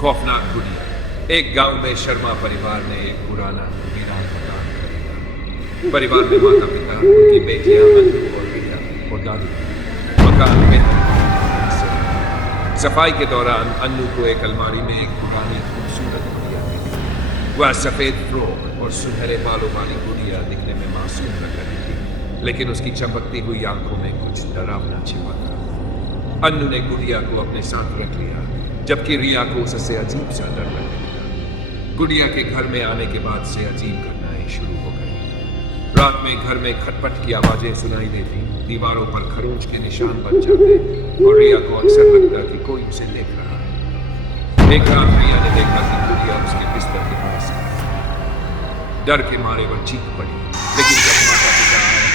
खौफनाक गुड़िया। एक गांव में शर्मा परिवार ने एक पुराना वीरान मकान खरीदा। परिवार में माता पिता, उनकी बेटियां अन्नू और बेटा और दादी। मकान में सफाई के दौरान अन्नू को एक अलमारी में एक पुरानी खूबसूरत गुड़िया मिली। वह सफेद फ्रॉक और सुनहरे बालों वाली गुड़िया दिखने में मासूम लग रही थी, लेकिन उसकी चमकती हुई आंखों में कुछ डरावना छिपा था। अन्नू ने गुड़िया को अपने साथ रख लिया, जबकि रिया को उससे अजीब सा डर लगने लगा। गुड़िया के घर में आने के बाद से अजीब घटनाएं शुरू हो गई। रात में घर में खटपट की आवाजें सुनाई देती, दीवारों पर खरोंच के निशान बन जाते और रिया को अक्सर लगता कि कोई उसे देख रहा है। एक रात रिया ने देखा कि गुड़िया उसके बिस्तर के पास है। डर के मारे वह चीख पड़ी, लेकिन जब माता पिता आए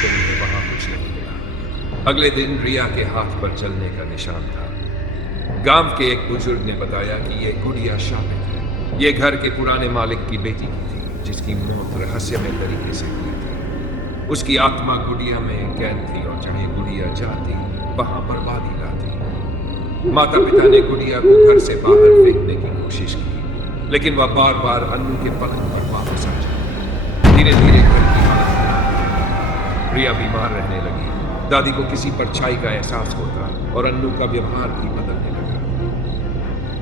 तो उन्हें वहां कुछ नहीं मिला। अगले दिन रिया के हाथ पर जलने का निशान था। गांव के एक बुजुर्ग ने बताया कि यह गुड़िया शापित है। ये घर के पुराने मालिक की बेटी की थी, जिसकी मौत रहस्यमय तरीके से हुई थी। उसकी आत्मा गुड़िया में कैद थी और जहाँ गुड़िया जाती वहां बर्बादी लाती। माता पिता ने गुड़िया को घर से बाहर फेंकने की कोशिश की, लेकिन वह बार बार अन्नू के पलंग पर वापस आ जाती। धीरे धीरे घर की हालत खराब होती। रिया बीमार रहने लगी। दादी को किसी परछाई का एहसास होता और अन्नू का व्यवहार भी बदलने लगा।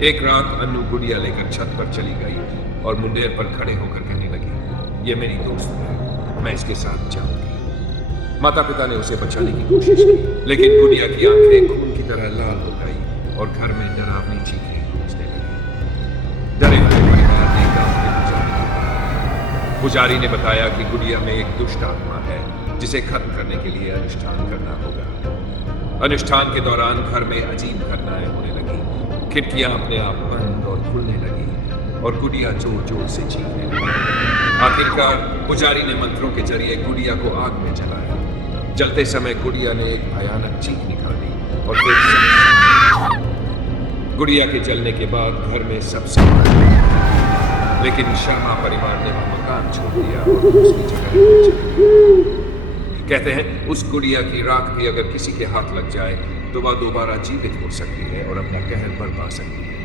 एक रात अन्नू गुड़िया लेकर छत पर चली गई और मुंडेर पर खड़े होकर कहने लगी, ये मेरी दोस्त है, मैं इसके साथ जाऊंगी। माता पिता ने उसे बचाने की कोशिश की, लेकिन गुड़िया की आंखें खून की तरह लाल हो गई और घर में डरावनी चीखें गूंजने लगी। डरे हुए परिवार ने गांव के पुजारी को बुलाया। पुजारी ने बताया कि गुड़िया में एक दुष्ट आत्मा है, जिसे खत्म करने के लिए अनुष्ठान करना होगा। अनुष्ठान के दौरान घर में अजीब घटनाएं होने लगी। खिड़कियां अपने आप बंद और खुलने लगी और गुड़िया जोर जोर से चीखने लगी। आखिरकार पुजारी ने मंत्रों के जरिए गुड़िया को आग में जलाया। जलते समय गुड़िया ने एक भयानक चीख निकाली और फिर गुड़िया के जलने के बाद घर में सब सन्नाटा। लेकिन शर्मा परिवार ने वह मकान छोड़ दिया और उसकी जगह चले गए। कहते हैं उस गुड़िया की राख भी अगर किसी के हाथ लग जाए तो वह दोबारा जीवित हो सकती है और अपना कहर बरपा सकती है।